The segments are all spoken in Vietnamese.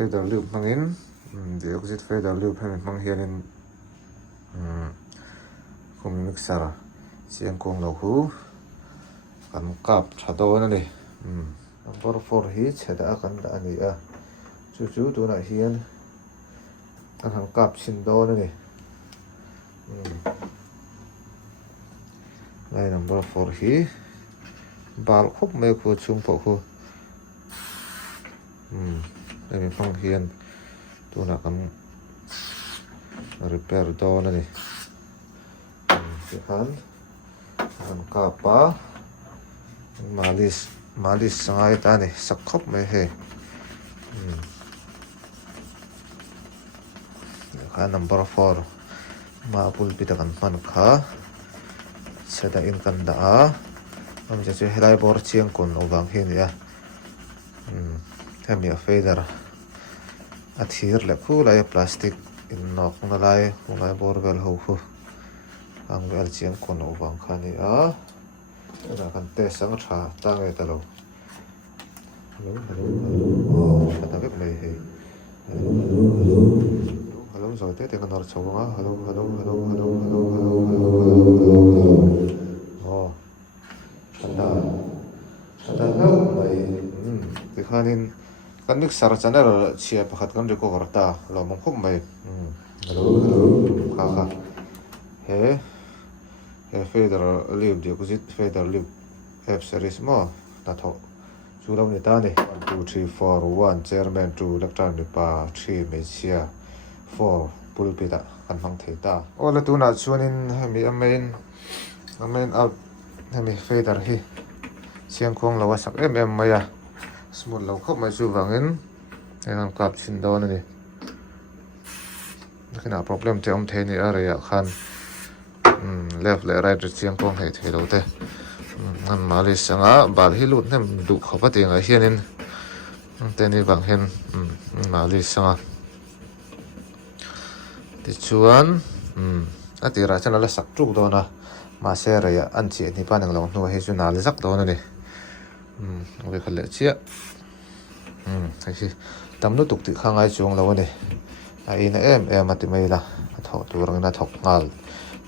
fader loop mangin the exit fader loop hem mang hianin kum mixer chiang kong lo hu kan kap thado na ni number 4 hi cheda kan da ani a chu tu na hian kan han kap chin do na ni line number 4 hi bal khop me khu chung po khu đây phong hiền tu là kan repair do na ni kan kapa malis sangai ta ni sakhop me he kan number 4 ma pulpit kan man kha seda in kan da am je helai bor chiang kon owang he ni a hemi a fader a thir le khu lai plastic in nok na lai hungai bor bel ho hu ang vel chiang kon owang kha ni a na kan te sang tha ta nge ta lo hello ta vek mai he hello rồi te kan ar chawanga hello thì khanin kan mixer channel chia pakhat kan record ta lo mong khop mai hello kha he fader loop de kuzit fader loop f series mo ta tho chu lo ni ta ni 1 2 3 4 1 chairman 2 electron ni pa 3 me chia 4 pulpit kan mang thei ta ola tu na chuanin hemi main out hemi fader hi chiang khong lo sak maya smooth lo khop mai chu wangin ang kap chin do na ni khina problem te om the ni area khan left le right chiang khong hei thei lo te an mali sanga bal hi lut nem du khopa te nga hianin te ni wang hen mali sanga ti chuan atira chana la sak tu do na ma se ra ya an chi ni pa nang lo nu he chu na le zak do na ni we khale chia hi tam nu tuk ti khangai chung lo ni a ina em ati mai la tho tu rang na thok ngal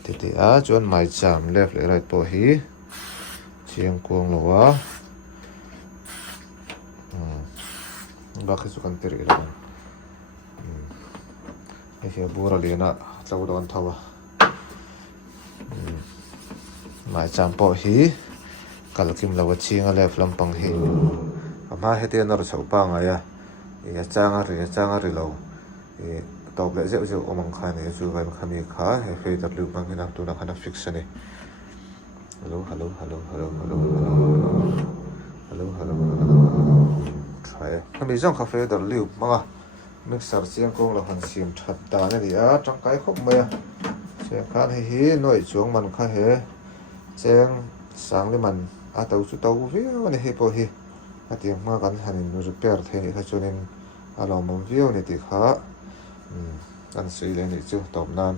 ti a chuan mai cham left le right po hi chiang kuang lo wa ba khi chu kan tiri la hi bura le na tlaw don thawa mai cham po hi kalkim lawa chinga left lampang hi ama hete nor chho pa nga ya ya changa ri lo e top le je omang kha ne chu vai khami kha he fe w mang hina tu na khana fix ne hello try khami jong kha fe w manga mixer chiang kong lo han sim that da ne dia tang kai khop mai se khan hi noi chuang man kha he cheng sang le man a tau chu tau viu ne he po hi ati ma kan hanin repair the ni kha chunin alo mom viu ni ti kha kan sei le ni chu top nan